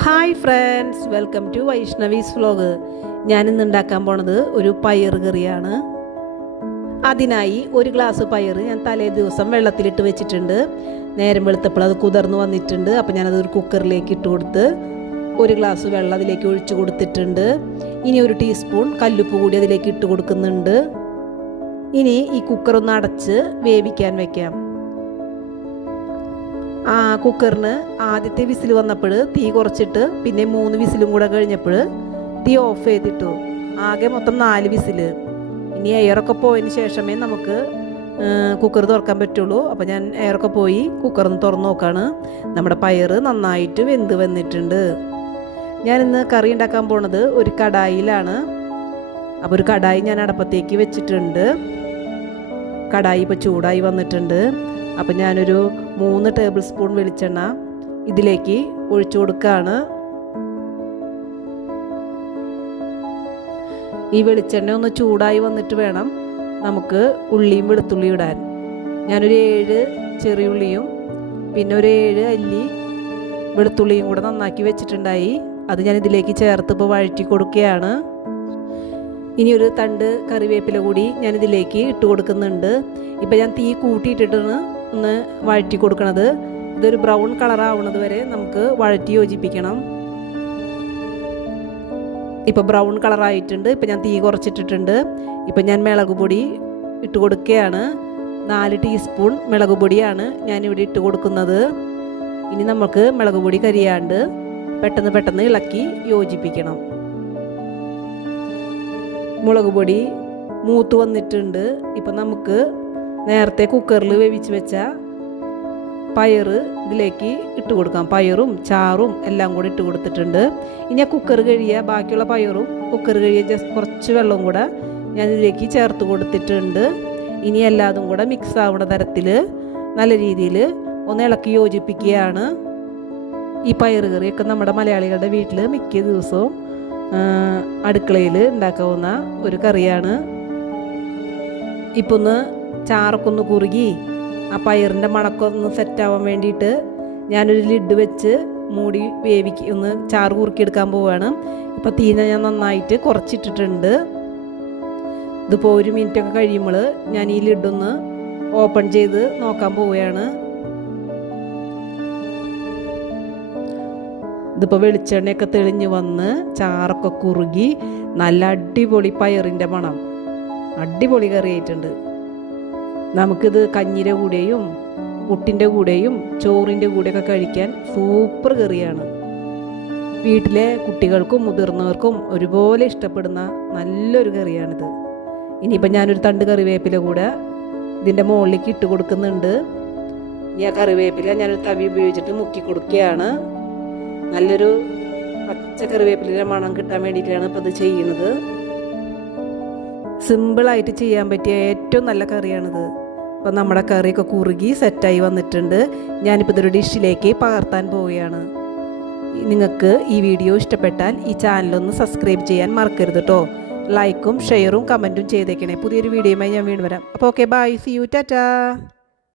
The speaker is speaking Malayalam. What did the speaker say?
Hi friends welcome to Vaishnavi's vlog ഞാനിന്ന് ഉണ്ടാക്കാൻ പോണത് ഒരു പയർ കറിയാണ്. അതിനായി ഒരു ഗ്ലാസ് പയർ ഞാൻ തലേ ദിവസം വെള്ളത്തിലിട്ട് വെച്ചിട്ടുണ്ട്. നേരം വെളുത്തപ്പോൾ അത് കുതിർന്ന് വന്നിട്ടുണ്ട്. അപ്പോൾ ഞാനത് ഒരു കുക്കറിലേക്ക് ഇട്ട് കൊടുത്ത് ഒരു ഗ്ലാസ് വെള്ളം അതിലേക്ക് ഒഴിച്ചു കൊടുത്തിട്ടുണ്ട്. ഇനി ഒരു ടീസ്പൂൺ കല്ലുപ്പ് കൂടി അതിലേക്ക് ഇട്ട് കൊടുക്കുന്നുണ്ട്. ഇനി ഈ കുക്കർ ഒന്ന് അടച്ച് വേവിക്കാൻ വെക്കാം. കുക്കറിന് ആദ്യത്തെ വിസിൽ വന്നപ്പോൾ തീ കുറച്ചിട്ട് പിന്നെ മൂന്ന് വിസിലും കൂടെ കഴിഞ്ഞപ്പോൾ തീ ഓഫ് ചെയ്തിട്ടു. ആകെ മൊത്തം നാല് വിസിൽ. ഇനി എയറൊക്കെ പോയതിന് ശേഷമേ നമുക്ക് കുക്കർ തുറക്കാൻ പറ്റുള്ളൂ. അപ്പോൾ ഞാൻ എയറൊക്കെ പോയി കുക്കറിന്ന് തുറന്ന് നോക്കാണ്. നമ്മുടെ പയർ നന്നായിട്ട് വെന്ത് വന്നിട്ടുണ്ട്. ഞാനിന്ന് കറി ഉണ്ടാക്കാൻ പോണത് ഒരു കടായിലാണ്. അപ്പോൾ ഒരു കടായി ഞാൻ അടപ്പത്തേക്ക് വെച്ചിട്ടുണ്ട്. കടായി ഇപ്പോൾ ചൂടായി വന്നിട്ടുണ്ട്. അപ്പം ഞാനൊരു മൂന്ന് ടേബിൾ സ്പൂൺ വെളിച്ചെണ്ണ ഇതിലേക്ക് ഒഴിച്ചു കൊടുക്കുകയാണ് ഈ വെളിച്ചെണ്ണ ഒന്ന് ചൂടായി വന്നിട്ട് വേണം നമുക്ക് ഉള്ളിയും വെളുത്തുള്ളിയും ഇടാൻ. ഞാനൊരു ഏഴ് ചെറിയുള്ളിയും പിന്നെ ഒരു ഏഴ് അല്ലി വെളുത്തുള്ളിയും കൂടെ നന്നാക്കി വെച്ചിട്ടുണ്ടായി. അത് ഞാൻ ഇതിലേക്ക് ചേർത്ത് ഇപ്പോൾ വഴറ്റി കൊടുക്കുകയാണ്. ഇനി ഒരു തണ്ട് കറിവേപ്പില കൂടി ഞാൻ ഇതിലേക്ക് ഇട്ട് കൊടുക്കുന്നുണ്ട്. ഇപ്പം ഞാൻ തീ കൂട്ടിയിട്ടിട്ടാണ് ഒന്ന് വഴറ്റി കൊടുക്കണത്. ഇതൊരു ബ്രൗൺ കളർ ആവുന്നത് വരെ നമുക്ക് വഴറ്റി യോജിപ്പിക്കണം. ഇപ്പോൾ ബ്രൗൺ കളർ ആയിട്ടുണ്ട് ഇപ്പം ഞാൻ തീ കുറച്ചിട്ടിട്ടുണ്ട്. ഇപ്പം ഞാൻ മിളക് പൊടി ഇട്ട് കൊടുക്കുകയാണ്. നാല് ടീസ്പൂൺ മിളക് പൊടിയാണ് ഞാനിവിടെ ഇട്ട് കൊടുക്കുന്നത്. ഇനി നമുക്ക് മിളക് പൊടി കരിയാണ്ട് പെട്ടെന്ന് പെട്ടെന്ന് ഇളക്കി യോജിപ്പിക്കണം. മുളക് പൊടി മൂത്ത് വന്നിട്ടുണ്ട്. ഇപ്പം നമുക്ക് നേരത്തെ കുക്കറിൽ വേവിച്ച് വെച്ച പയർ ഇതിലേക്ക് ഇട്ട് കൊടുക്കാം. പയറും ചാറും എല്ലാം കൂടി ഇട്ട് കൊടുത്തിട്ടുണ്ട്. ഇനി ആ കുക്കർ കഴിയുക ബാക്കിയുള്ള പയറും കുക്കർ കഴിയുക ജസ്റ്റ് കുറച്ച് വെള്ളവും കൂടെ ഞാൻ ഇതിലേക്ക് ചേർത്ത് കൊടുത്തിട്ടുണ്ട്. ഇനി എല്ലാതും കൂടെ മിക്സ് ആവുന്ന തരത്തിൽ നല്ല രീതിയിൽ ഒന്ന് ഇളക്കി യോജിപ്പിക്കുകയാണ്. ഈ പയർ കറിയൊക്കെ നമ്മുടെ മലയാളികളുടെ വീട്ടിൽ മിക്ക ദിവസവും അടുക്കളയിൽ ഉണ്ടാക്കാവുന്ന ഒരു കറിയാണ്. ഇപ്പം ഒന്ന് ചാറൊക്കെ ഒന്ന് കുറുകി ആ പയറിന്റെ മണക്കൊന്ന് സെറ്റാവാൻ വേണ്ടിയിട്ട് ഞാനൊരു ലിഡ് വെച്ച് മൂടി വേവിക്ക് ഒന്ന് ചാറ് കുറുക്കിയെടുക്കാൻ പോവുകയാണ് ഇപ്പം തീന ഞാൻ നന്നായിട്ട് കുറച്ചിട്ടിട്ടുണ്ട്. ഇതിപ്പോൾ ഒരു മിനിറ്റൊക്കെ കഴിയുമ്പോൾ ഞാൻ ഈ ലിഡൊന്ന് ഓപ്പൺ ചെയ്ത് നോക്കാൻ പോവുകയാണ്. ഇതിപ്പോൾ വെളിച്ചെണ്ണയൊക്കെ തെളിഞ്ഞ് വന്ന് ചാറൊക്കെ കുറുകി നല്ല അടിപൊളി പയറിന്റെ മണം. അടിപൊളി കറിയായിട്ടുണ്ട് നമുക്കിത് കഞ്ഞിന്റെ കൂടെയും പുട്ടിന്റെ കൂടെയും ചോറിന്റെ കൂടെയൊക്കെ കഴിക്കാൻ സൂപ്പർ കറിയാണ്. വീട്ടിലെ കുട്ടികൾക്കും മുതിർന്നവർക്കും ഒരുപോലെ ഇഷ്ടപ്പെടുന്ന നല്ലൊരു കറിയാണിത്. ഇനിയിപ്പോൾ ഞാനൊരു തണ്ട് കറിവേപ്പില കൂടെ ഇതിന്റെ മുകളിലേക്ക് ഇട്ട് കൊടുക്കുന്നുണ്ട്. ഈ ആ കറിവേപ്പില ഞാനൊരു തവി ഉപയോഗിച്ചിട്ട് മുക്കി കൊടുക്കുകയാണ്. നല്ലൊരു പച്ച കറിവേപ്പിലയുടെ മണം കിട്ടാൻ വേണ്ടിയിട്ടാണ് ഇപ്പോൾ ഇത് ചെയ്യുന്നത്. സിമ്പിളായിട്ട് ചെയ്യാൻ പറ്റിയ ഏറ്റവും നല്ല കറിയാണിത്. അപ്പം നമ്മുടെ കറിയൊക്കെ കുറുകി സെറ്റായി വന്നിട്ടുണ്ട്. ഞാനിപ്പോൾ ഇതൊരു ഡിഷിലേക്ക് പകർത്താൻ പോവുകയാണ്. നിങ്ങൾക്ക് ഈ വീഡിയോ ഇഷ്ടപ്പെട്ടാൽ ഈ ചാനലൊന്ന് സബ്സ്ക്രൈബ് ചെയ്യാൻ മറക്കരുത് കേട്ടോ ലൈക്കും ഷെയറും കമന്റും ചെയ്തേക്കണേ. പുതിയൊരു വീഡിയോയുമായി ഞാൻ വീണ്ടും വരാം. അപ്പോൾ okay bye see you tata